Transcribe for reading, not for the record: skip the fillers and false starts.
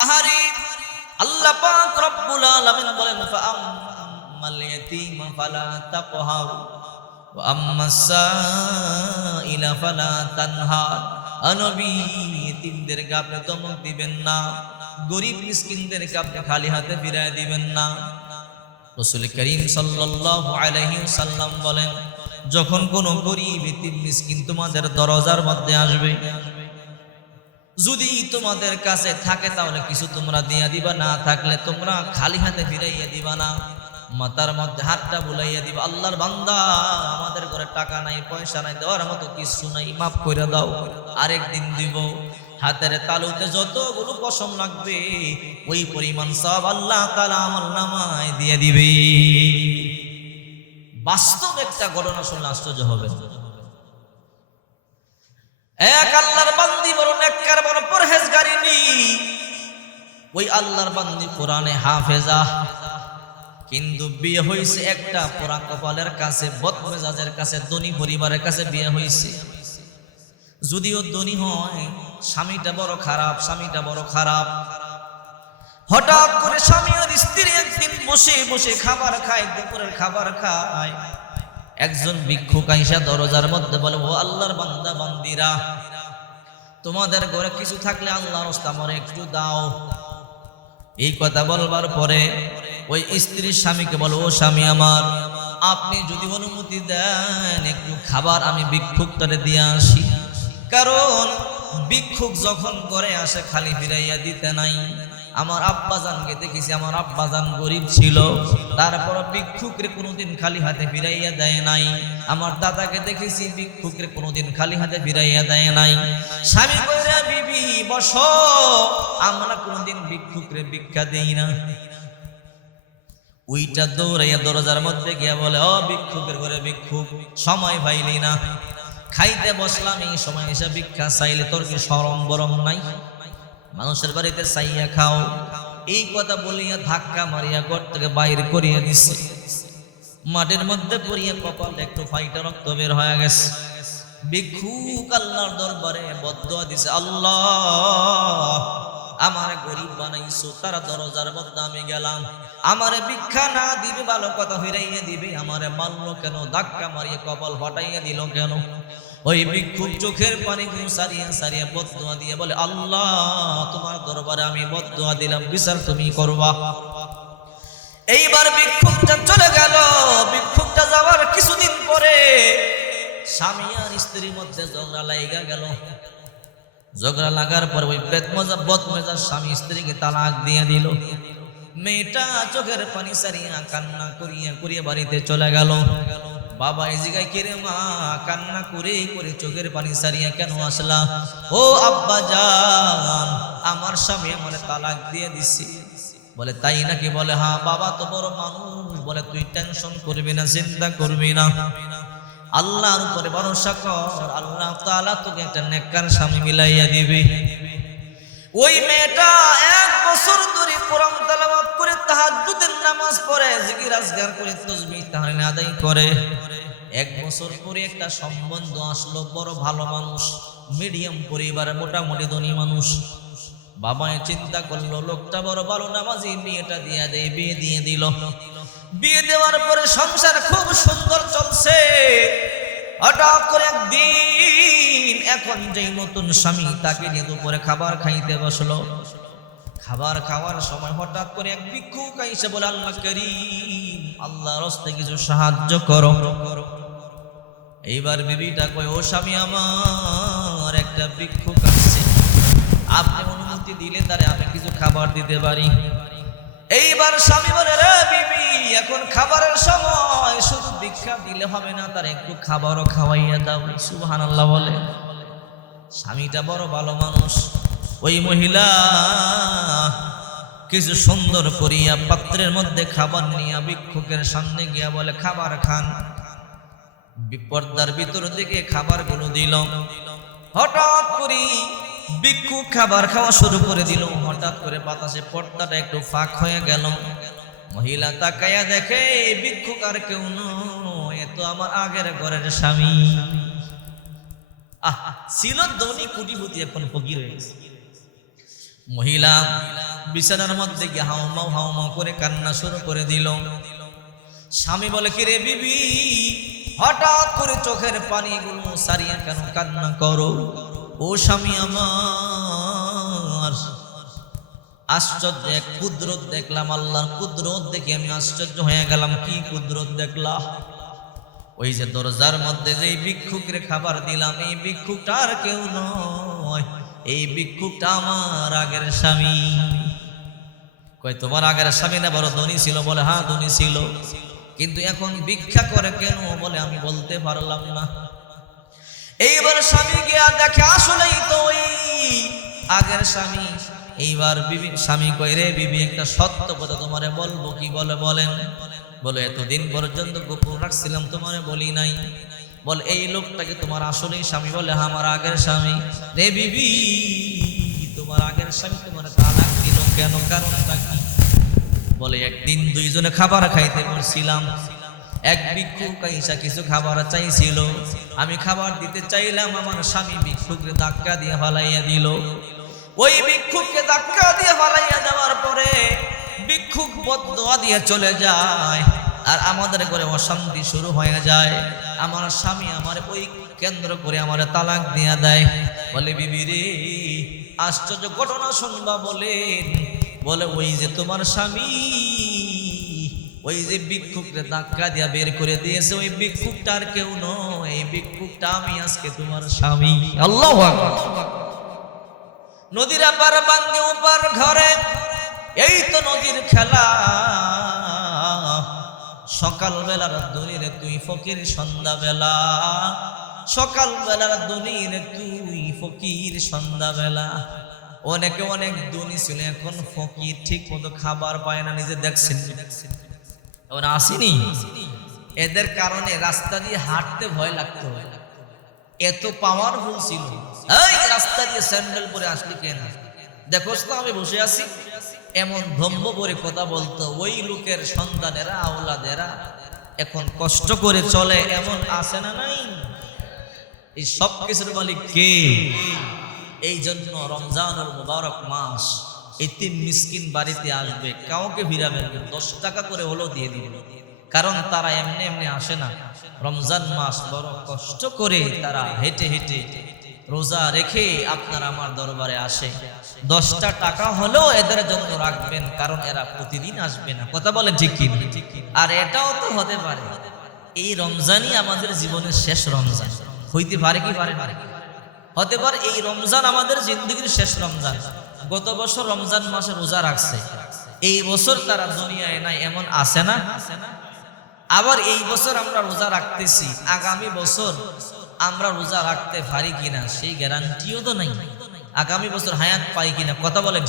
আহারে আল্লাহ পাক রব্বুল আলামিন বলেন ফাআম্মাল ইয়াতীমা ফালা তাকহার ওয়া আম্মাস সাইলা ফালা তানহার। নবী, ইতিমদেরকে আপনি ধমক দিবেন না, গরীব মিসকিনদেরকে আপনি খালি হাতে ফিরায় দিবেন না। রাসূল করিম সাল্লাল্লাহু আলাইহি ওয়াসাল্লাম বলেন, যখন কোনো গরীব ইতিম মিসকিন তোমাদের দরজার মধ্যে আসবে, যদি তোমাদের কাছে থাকে তাহলে কিছু তোমরা দিয়া দিবা, না থাকলে তোমরা খালি হাতে ফিরাইয়া দিবা না। মাথার মধ্যে হাতটা বুলাইয়া দিবা, আল্লাহর বান্দা আমাদের ঘরে টাকা নাই, পয়সা নাই, দেওয়ার মতো কিছু নাই, মাফ করে দাও, আরেকদিন দিব। হাতের তালুতে যতগুলো পশম লাগবে ওই পরিমাণ সব আল্লাহ তাআলা আমলনামায় দিয়ে দিবে। বাস্তব একটা ঘটনা শুনলে আশ্চর্য হবে। এক আল্লাহর বান্দি বড় নেককার, বড় পরহেজগারিনী, ওই আল্লাহর বান্দি কোরআনে হাফেজা, কিন্তু বিয়ে হয়েছে একটা পোড়া কপালের কাছে, বদমেজাজের কাছে, ধনী পরিবারের কাছে বিয়ে হয়েছে। যদিও ধনী হয়, স্বামীটা বড় খারাপ, স্বামীটা বড় খারাপ। হঠাৎ করে স্বামী আর স্ত্রী একদিন বসে বসে খাবার খায়, দুপুরের খাবার খায়। একজন ভিক্ষুক আইসা দরজার মধ্যে বলে, ও আল্লাহর বান্দা বান্দিরা, তোমাদের ঘরে কিছু থাকলে আল্লাহর রাস্তায় আমারে একটু দাও। এই কথা বলবার পরে ওই স্ত্রীর স্বামীকে বলো, ও স্বামী আমার, আপনি যদি অনুমতি দেন একটু খাবার আমি ভিক্ষুকটারে দিয়ে আসি। কারণ ভিক্ষুক যখন ঘরে আসে খালি ফিরাইয়া দিতে নাই। আমার আব্বাজানকে দেখেছি, আমার আব্বাজান গরিব ছিল, তারপর ভিক্ষুকরে কোনোদিন খালি হাতে ফিরাইয়া দেয় নাই। আমার দাদাকে দেখেছি, ভিক্ষুকরে কোনোদিন খালি হাতে ফিরাইয়া দেয় নাই। স্বামী কইরা, বিবি বসো, আমরা কোনোদিন ভিক্ষুকরে ভিক্ষা দেই না। ওইটা দৌড়াইয়া দরজার মধ্যে গিয়া বলে, ও ভিক্ষুকের ঘরে ভিক্ষুক, সময় পাইলি না, খাইতে বসলাম, এই সময় এসে ভিক্ষা চাইলে তোর কি শরম বরম নাই? মানুষের বাড়িতে চাইয়া খাও। এই কথা বলিয়া ধাক্কা মারিয়া ঘর থেকে বাইরে করিয়া দিছে। মাটির মধ্যে পড়িয়া কপাল একটু ফাইটা রক্ত বের হয়ে গেছে। ভিক্ষুক আল্লাহর দরবারে বদদুয়া দিছে, আল্লাহ আমারে গরিব বানাইছো, তারা দরজার মধ্যে আমি গেলাম, আমারে ভিক্ষা না দিবে, ভালো কথা ফিরাইয়া দিবে, আমারে মারলো কেন, ধাক্কা মারিয়া কপাল ফাটাইয়া দিল কেন? ওই ভিক্ষুক চোখের পানি সারিয়া সারিয়া বদদুয়া দিয়ে বলে, আল্লাহ তোমার দরবারে আমি বদদুয়া দিলাম, বিচার তুমি করবা। এইবার ভিক্ষুকটা চলে গেল। ভিক্ষুকটা যাওয়ার কিছুদিন পরে স্বামী আর স্ত্রীর মধ্যে ঝগড়া লাগা গেল। ঝগড়া লাগার পর ওই বদমেজাজ স্বামী স্ত্রীকে তালাক দিয়ে দিল। মেয়েটা চোখের পানি সারিয়া কান্না করিয়া করিয়া বাড়িতে চলে গেল। বাবা এই জায়গায় কে রে মা, কান্না করে করে চোখের পানি সারিয়া কেন আসলা? ও আব্বা জান, আমার স্বামী আমারে তালাক দিয়ে দিছে। বলে তাই নাকি? বলে হ্যাঁ। বাবা তো বড় মানুষ, বলে তুই টেনশন করবি না, চিন্তা করবি না, আল্লাহর উপরে ভরসা কর, আল্লাহ তাআলা তোকে একটা নেককার স্বামী মিলাইয়া দিবে। ওই মেয়েটা 1 বছর ধরে কোরআন তেলাওয়াত করে, তাহাজ্জুদের নামাজ পড়ে, জিকির আজকার করে, তাসবিহ তাহলিল আদায় করে। 1 বছর পরে একটা সম্বন্ধ আসলো, বড় ভালো মানুষ, মিডিয়াম পরিবারের, মোটামুটি ধনী মানুষ। বাবায় চিন্তা করলো লোকটা বড় ভালো নামাজি, বিয়েটা দিয়ে দেয়, বিয়ে দিয়ে দিল। বিয়ে দেওয়ার পরে সংসার খুব সুন্দর চলছে। হঠাৎ করে একদিন এখন যেই নতুন স্বামী, তাকে নিয়ে দুপুরে খাবার খাইতে বসলো। খাবার খাওয়ার সময় হঠাৎ করে এক ভিক্ষুক আইসে বলে, আল্লাহ করিম, আল্লাহর রাস্তায় কিছু সাহায্য করো। এইবার বিবিটা কয়, ও স্বামী আমার, একটা ভিক্ষুক আসছে, আপনি অনুমতি দিলে তারে আমি কিছু খাবার দিতে পারি। এইবার স্বামী বলে, রে বিবি, এখন খাবারের সময়, শুধু ভিক্ষা দিলে হবে না, তার একটু খাবারও খাওয়াইয়া দাও। সুবহানাল্লাহ বলে। স্বামীটা বড় ভালো মানুষ। ওই মহিলা কিছু সুন্দর করিয়া পাত্রের মধ্যে খাবার নিয়ে ভিক্ষুকের সামনে গিয়া বলে, খাবার খান। পর্দার ভিতর দিকে খাবারগুলো দিল। হঠাৎ করে ভিক্ষুক খাবার খাওয়া শুরু করে দিল। হঠাৎ করে বাতাসে পর্দাটা একটু ফাঁক হয়ে গেল। মহিলা তাকায়া দেখে ভিক্ষুক আর কেউ নয়, এ তো আমার আগের ঘরের স্বামী। ছিল ধনী কোটিপতি, এখন ফকির হয়ে গেছে। মহিলা বিছানার মধ্যে গিয়ে হাউমাউ হাউমাউ করে কান্না শুরু করে দিল। স্বামী বলে, কি রে বিবি, হঠাৎ করে চোখের পানিগুলো সারিয়া কেন কান্না করো? ও স্বামী আমার, আশ্চর্য এক কুদরত দেখলাম, আল্লাহর কুদরত দেখে আমি আশ্চর্য হয়ে গেলাম। কি কুদরত দেখলাম? ওই যে দরজার মধ্যে যে ভিক্ষুকরে খাবার দিলাম, এই ভিক্ষুকটা আর কেউ নয়, এই ভিক্ষুকটা আমার আগের স্বামী। কই, তোমার আগের স্বামী না বড় ধনী ছিল? বলে, হ্যাঁ ধনী ছিল, কিন্তু এখন ভিক্ষা করে কেন? বলে, আমি বলতে পারলাম না। এইবার স্বামী গিয়া দেখে আসলেই তো ওই আগের স্বামী। এইবার বিবি স্বামী কই, রে বিবি, একটা সত্য কথা তোমারে বলবো। কি বলে? বলেন। বলে, এতদিন পর্যন্ত গোপন রাখছিলাম, তোমারে বলি নাই। বলে, এই লোকটাকে তোমার আসলেই স্বামী? বলে, হ্যাঁ আমার আগের স্বামী। রে বিবি, তোমার আগের স্বামী তোমার তালাক দিল কেন? কারণটা কি? বলে, একদিন দুইজনে খাবার খাইতে বসছিলাম, এক ভিক্ষুক আইসা কিছু খাবার চাইছিল, আমি খাবার দিতে চাইলাম, আমার স্বামী ভিক্ষুককে ধাক্কা দিয়ে ফালাইয়া দিল। ওই ভিক্ষুককে ধাক্কা দিয়ে ফালাইয়া দেওয়ার পরে ভিক্ষুক বদদোয়া দিয়ে চলে যায়, আর আমাদের ঘরে অশান্তি শুরু হয়ে যায়। আমার স্বামী আমার ওই কেন্দ্র করে আমার তালাক দিয়া দেয়। বলে, বিবি রে, আশ্চর্য ঘটনা শুনবা। বলেন। বলে, ওই যে তোমার স্বামী ওই যে ভিক্ষুককে ধাক্কা দিয়া বের করে দিয়েছে, ওই ভিক্ষুকটা আর কেউ নয়, এই ভিক্ষুকটা আমি আজকে তোমার স্বামী। আল্লাহু আকবার। নদীর পার ভাঙ্গে ওপার ঘরে, এই তো নদীর খেলা। সকাল বেলার দনিরে তুই ফকির, সন্ধ্যা বেলা। সকাল বেলার দনিরে তুই ফকির, সন্ধ্যা বেলা। অনেকে অনেক ধনী ছিল, এখন ফকির, ঠিক মতো খাবার পায় না। নিজে দেখছেন ওরা আসেনি, এদের কারণে রাস্তা দিয়ে হাঁটতে ভয় লাগতো, এত পাওয়ারফুল ছিল। এই রাস্তা দিয়ে স্যান্ডেল পরে আসলি কেন? দেখোস না আমি বসে আছি, এমন ধম্ম করে কথা বলতো। ওই লোকের সন্তানেরা, আওলাদেরা এখন কষ্ট করে চলে, এমন আছে না নাই? এই সব কিছুর মালিক কে? এই জন্য রমজানুল মুবারক মাস, এতিম মিসকিন বাড়িতে আসবে, কাউকে ভিড়াবেন না, 10 টাকা করে হলো দিয়ে দিবেন, কারণ তারা এমনি এমনি আসে না। রমজান মাস বড় কষ্ট করে তারা হেঁটে হেঁটে রোজা রেখে আপনার আমার দরবারে আসে। 10টা টাকা হলেও এদের জন্য রাখবেন, কারণ এরা প্রতিদিন আসবে না। কথা বলেন ঠিক কি? আর এটাও তো হতে পারে এই রমজানই আমাদের জীবনের শেষ রমজান হইতে পারে। কি পারে? হতে পারে এই রমজান আমাদের জিন্দগির শেষ রমজান। গত বছর রমজান মাসে রোজা রাখছে, এই বছর তারা দুনিয়ায় নাই, এমন আছে না? আবার এই বছর আমরা রোজা রাখতেছি, আগামী বছর আমরা রোজা রাখতে পারি কিনা সেই গ্যারান্টিও তো নাই। আগামী বছর হায়াত পাই কিনা? কথা বলেন।